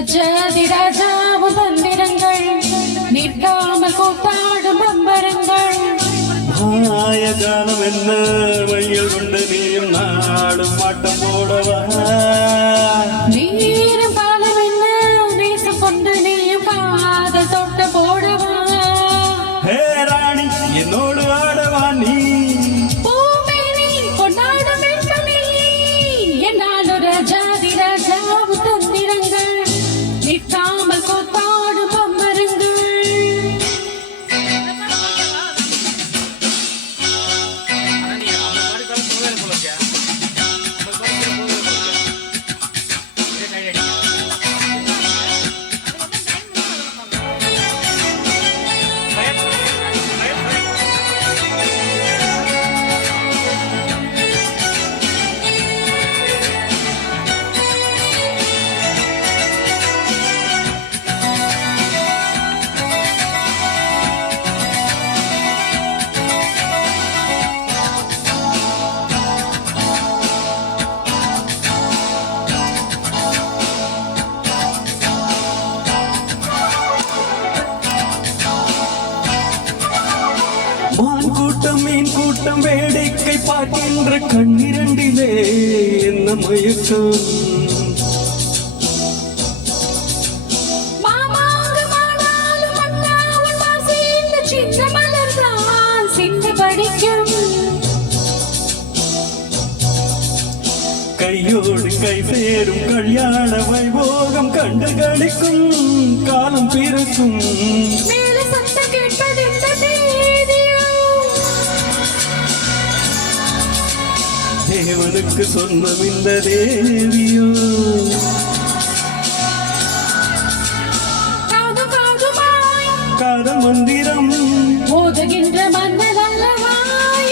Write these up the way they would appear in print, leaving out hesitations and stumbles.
ரஜாதி ராஜாவும் தந்திரங்கள் நிற்காமல் கூத்தாடும் பம்பரங்கள் மாயஜாலம் என்ன மையல் கொண்டு நீயும் நாடும் மாட்டம் போடவா நீரும் காலம் என்ன நேசம் கொண்டு நீயும் காதல் தொட்ட போடவா ஹே ராணி என்னோடு ஆடவா நீ பூமேனி கொண்டாடும் வெண்மணி என்னாலும் ரஜாதி ராஜாவும் தந்திரங்கள் நிற்காமல் கூத்தாடும் பம்பரங்கள் மான் கூட்டம் மீன் கூட்டம் வேடிக்கை பார்க்கின்ற கண்ணிரண்டிலே என்ன மயக்கம் மாமாங்க மானாலும் மன்னாவும் வாசி இந்த சின்ன மலர்தான் சிந்து படிக்கும் கையோடு கை சேரும் கல்யாண வைபோகம் கண்டு களிக்கும் காலம் பிறக்கும் மேல சத்தம் கேட்பது இந்த தேதியோ தேவனுக்கு சொந்தம் இந்த தேவியோ காது காதுமாய் காதல் மந்திரம் மோதுகின்ற மன்னதல்லவா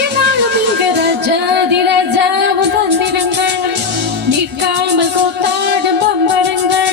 என்னாலும் இங்க ரஜாதி ராஜாவும் தந்திரங்கள் நிற்காமல் கூத்தாடும் பம்பரங்கள்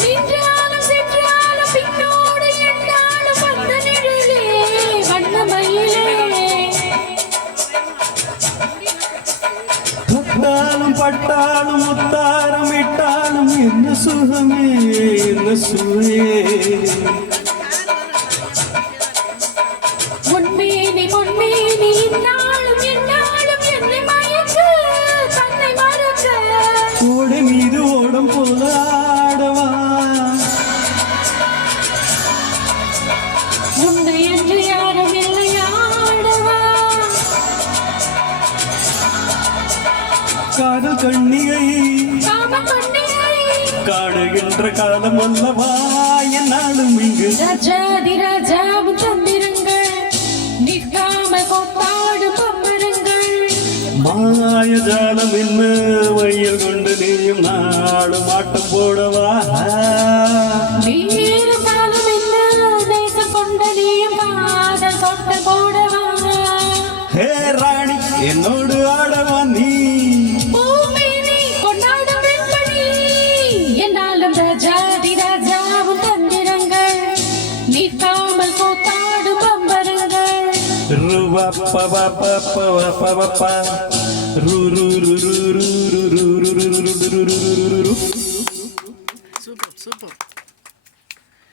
நின்றாலும் சென்றாலும் பின்னோடு என்னாலும் வந்த நிழலே வண்ணமயிலே தொட்டாலும் பட்டாலும் முத்தாரம் இட்டாலும் என்ன சுகமே என்ன சுவையே பொன்மேனி இந்நாளும் என்னாலும் என்னை மயக்க தன்னை மறக்க ஓடை மீது ஓடம் போல ஆடவா உன்னை என்று யாரும் இல்லையாடவா காதல் கண்ணியை காம கண்ணியை காடுகின்ற காலம் அல்லவா என்னாலும் இங்கு ரஜாதி ராஜாவும் தந்திரங்கள் நிற்காமல் கொத்தாடும் பம்பரங்கள் மாயஜாலம் என்ன வயல் கொண்டு நீயும் நாடும் ஆட்டம் போடவா வீரம் காலம் என்ன தேசம் கொண்ட நீயும் காதல் தொட்ட போடவா ஹே ராணி என்னோடு ஆடவா நீ பூமேனி கொண்டாடும் வெண்மணி என்னாலும் ரஜாதி ராஜாவும் தந்திரங்கள் நிற்காமல் கூத்தாடும் பம்பரங்கள் Super.